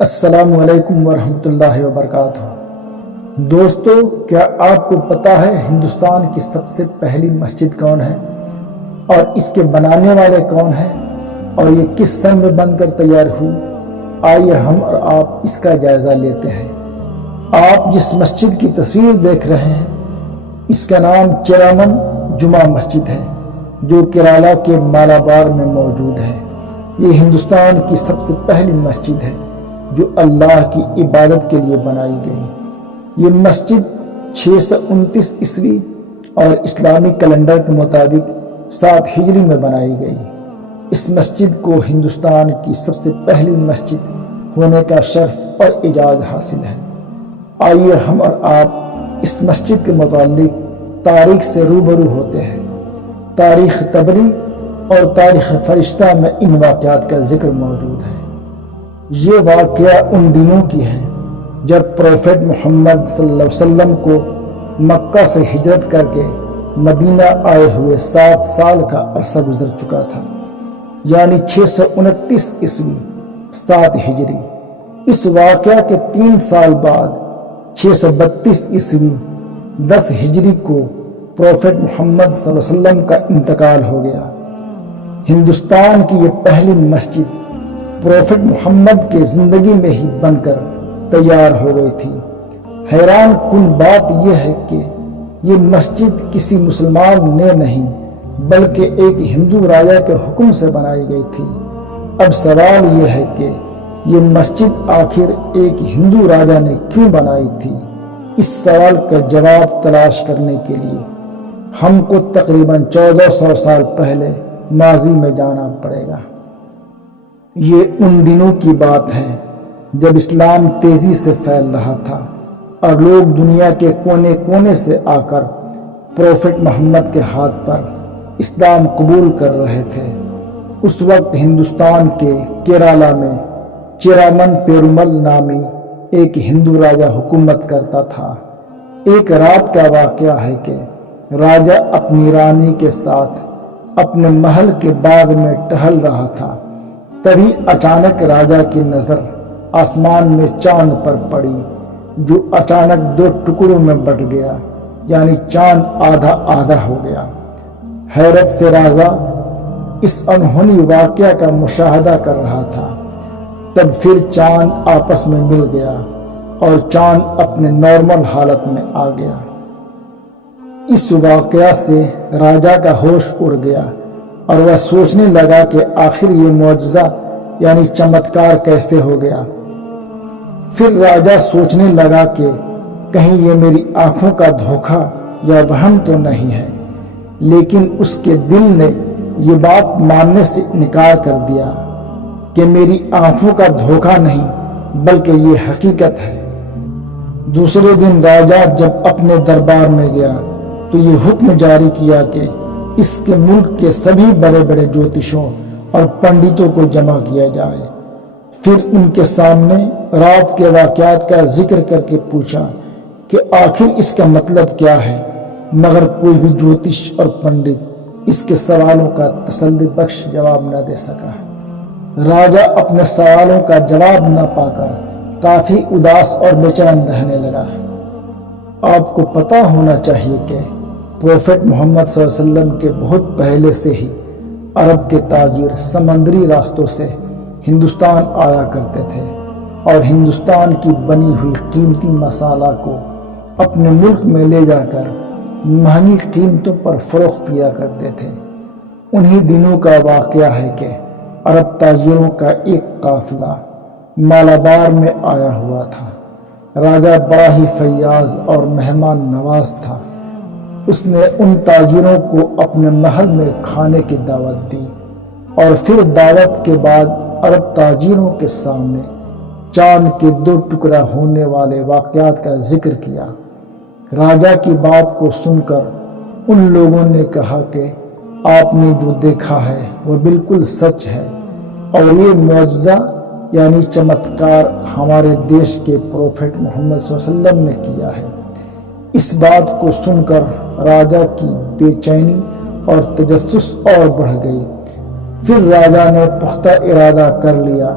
السلام علیکم ورحمۃ اللہ وبرکاتہ۔ دوستو، کیا آپ کو پتہ ہے ہندوستان کی سب سے پہلی مسجد کون ہے اور اس کے بنانے والے کون ہیں اور یہ کس سن میں بن کر تیار ہوئی؟ آئیے ہم اور آپ اس کا جائزہ لیتے ہیں۔ آپ جس مسجد کی تصویر دیکھ رہے ہیں اس کا نام چیرامن جمعہ مسجد ہے، جو کیرالہ کے مالابار میں موجود ہے۔ یہ ہندوستان کی سب سے پہلی مسجد ہے جو اللہ کی عبادت کے لیے بنائی گئی۔ یہ مسجد 629 عیسوی اور اسلامی کیلنڈر کے مطابق 7 ہجری میں بنائی گئی۔ اس مسجد کو ہندوستان کی سب سے پہلی مسجد ہونے کا شرف اور اعزاز حاصل ہے۔ آئیے ہم اور آپ اس مسجد کے متعلق تاریخ سے روبرو ہوتے ہیں۔ تاریخ طبری اور تاریخ فرشتہ میں ان واقعات کا ذکر موجود ہے۔ یہ واقعہ ان دنوں کی ہے جب پروفیٹ محمد صلی اللہ علیہ وسلم کو مکہ سے ہجرت کر کے مدینہ آئے ہوئے 7 سال کا عرصہ گزر چکا تھا، یعنی 629 عیسوی 7 ہجری۔ اس واقعہ کے 3 سال بعد 632 عیسوی 10 ہجری کو پروفیٹ محمد صلی اللہ علیہ وسلم کا انتقال ہو گیا۔ ہندوستان کی یہ پہلی مسجد پروفیٹ محمد کے زندگی میں ہی بن کر تیار ہو گئی تھی۔ حیران کن بات یہ ہے کہ یہ مسجد کسی مسلمان نے نہیں بلکہ ایک ہندو راجا کے حکم سے بنائی گئی تھی۔ اب سوال یہ ہے کہ یہ مسجد آخر ایک ہندو راجا نے کیوں بنائی تھی؟ اس سوال کا جواب تلاش کرنے کے لیے ہم کو تقریباً 1400 سال پہلے ماضی میں جانا پڑے گا۔ یہ ان دنوں کی بات ہے جب اسلام تیزی سے پھیل رہا تھا اور لوگ دنیا کے کونے کونے سے آ کر پروفیٹ محمد کے ہاتھ پر اسلام قبول کر رہے تھے۔ اس وقت ہندوستان کے کیرالہ میں چیرامن پیرومل نامی ایک ہندو راجا حکومت کرتا تھا۔ ایک رات کا واقعہ ہے کہ راجا اپنی رانی کے ساتھ اپنے محل کے باغ میں ٹہل رہا تھا۔ تبھی اچانک راجا کی نظر آسمان میں چاند پر پڑی، جو اچانک 2 ٹکڑوں میں بٹ گیا، یعنی چاند آدھا آدھا ہو گیا۔ حیرت سے راجا اس انہونی واقعہ کا مشاہدہ کر رہا تھا۔ تب پھر چاند آپس میں مل گیا اور چاند اپنے نارمل حالت میں آ گیا۔ اس واقعہ سے راجا کا ہوش اڑ گیا اور وہ سوچنے لگا کہ آخر یہ معجزہ یعنی چمتکار کیسے ہو گیا۔ پھر راجا سوچنے لگا کہ کہیں یہ میری آنکھوں کا دھوکہ یا وہم تو نہیں ہے، لیکن اس کے دل نے یہ بات ماننے سے انکار کر دیا کہ میری آنکھوں کا دھوکہ نہیں بلکہ یہ حقیقت ہے۔ دوسرے دن راجا جب اپنے دربار میں گیا تو یہ حکم جاری کیا کہ اس کے ملک کے سبھی بڑے بڑے جوتشوں اور پنڈتوں کو جمع کیا جائے۔ پھر ان کے سامنے رات کے واقعات کا ذکر کر کے پوچھا کہ آخر اس کا مطلب کیا ہے، مگر کوئی بھی جوتش اور پنڈت اس کے سوالوں کا تسلی بخش جواب نہ دے سکا۔ راجا اپنے سوالوں کا جواب نہ پا کر کافی اداس اور بے چین رہنے لگا۔ آپ کو پتہ ہونا چاہیے کہ پروفیٹ محمد صلی اللہ علیہ وسلم کے بہت پہلے سے ہی عرب کے تاجر سمندری راستوں سے ہندوستان آیا کرتے تھے اور ہندوستان کی بنی ہوئی قیمتی مسالہ کو اپنے ملک میں لے جا کر مہنگی قیمتوں پر فروخت کیا کرتے تھے۔ انہی دنوں کا واقعہ ہے کہ عرب تاجروں کا ایک قافلہ مالابار میں آیا ہوا تھا۔ راجا بڑا ہی فیاض اور مہمان نواز تھا۔ اس نے ان تاجروں کو اپنے محل میں کھانے کی دعوت دی اور پھر دعوت کے بعد عرب تاجروں کے سامنے چاند کے 2 ٹکڑا ہونے والے واقعات کا ذکر کیا۔ راجا کی بات کو سن کر ان لوگوں نے کہا کہ آپ نے جو دیکھا ہے وہ بالکل سچ ہے اور یہ معجزہ یعنی چمتکار ہمارے دیش کے پروفیٹ محمد صلی اللہ علیہ وسلم نے کیا ہے۔ اس بات کو سن کر راجا کی بے چینی اور تجسس اور بڑھ گئی۔ پھر راجا نے پختہ ارادہ کر لیا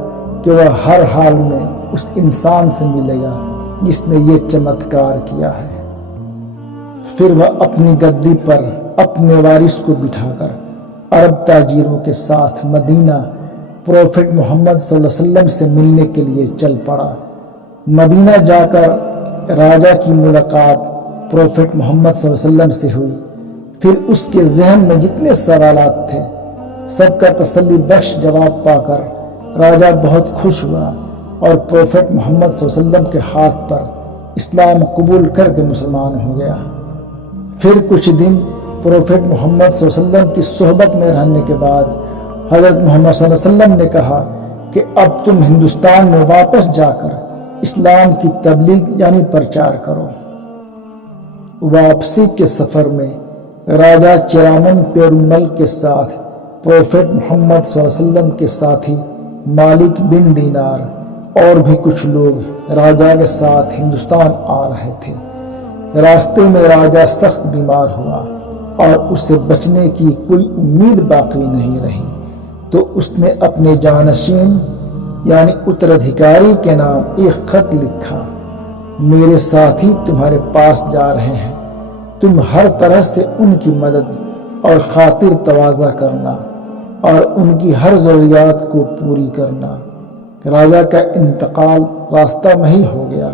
کہ وہ ہر حال میں اس انسان سے ملے گا جس نے یہ چمتکار کیا ہے۔ پھر وہ اپنی گدی پر اپنے وارث کو بٹھا کر عرب تاجروں کے ساتھ مدینہ پروفٹ محمد صلی اللہ علیہ وسلم سے ملنے کے لیے چل پڑا۔ مدینہ جا کر راجا کی ملاقات پروفٹ محمد صلی اللہ علیہ وسلم سے ہوئی۔ پھر اس کے ذہن میں جتنے سوالات تھے سب کا تسلی بخش جواب پا کر راجا بہت خوش ہوا اور پروفٹ محمد صلی اللہ علیہ وسلم کے ہاتھ پر اسلام قبول کر کے مسلمان ہو گیا۔ پھر کچھ دن پروفٹ محمد صلی اللہ علیہ وسلم کی صحبت میں رہنے کے بعد حضرت محمد صلی اللہ علیہ وسلم نے کہا کہ اب تم ہندوستان میں واپس جا کر اسلام کی تبلیغ یعنی پرچار کرو۔ واپسی کے سفر میں راجا چرامن پیرومل کے ساتھ پروفٹ محمد صلی اللہ علیہ وسلم کے ساتھی مالک بن دینار اور بھی کچھ لوگ راجا کے ساتھ ہندوستان آ رہے تھے۔ راستے میں راجا سخت بیمار ہوا اور اسے بچنے کی کوئی امید باقی نہیں رہی، تو اس نے اپنے جانشین یعنی اترادھیکاری کے نام ایک خط لکھا: میرے ساتھی تمہارے پاس جا رہے ہیں، تم ہر طرح سے ان کی مدد اور خاطر تواضع کرنا اور ان کی ہر ضروریات کو پوری کرنا۔ راجا کا انتقال راستہ میں ہی ہو گیا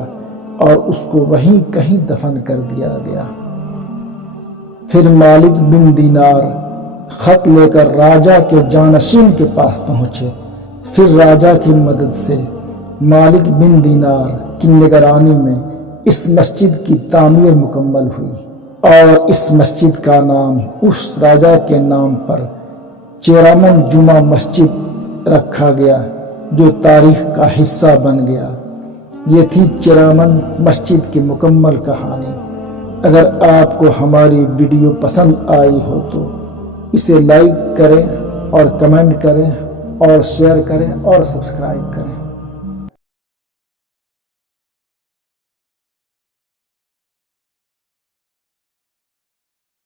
اور اس کو وہیں کہیں دفن کر دیا گیا۔ پھر مالک بن دینار خط لے کر راجا کے جانشین کے پاس پہنچے۔ پھر راجا کی مدد سے مالک بن دینار کی نگرانی میں اس مسجد کی تعمیر مکمل ہوئی اور اس مسجد کا نام اس راجا کے نام پر چیرامن جمعہ مسجد رکھا گیا، جو تاریخ کا حصہ بن گیا۔ یہ تھی چیرامن مسجد کی مکمل کہانی۔ اگر آپ کو ہماری ویڈیو پسند آئی ہو تو اسے لائک کریں اور کمنٹ کریں اور شیئر کریں اور سبسکرائب کریں۔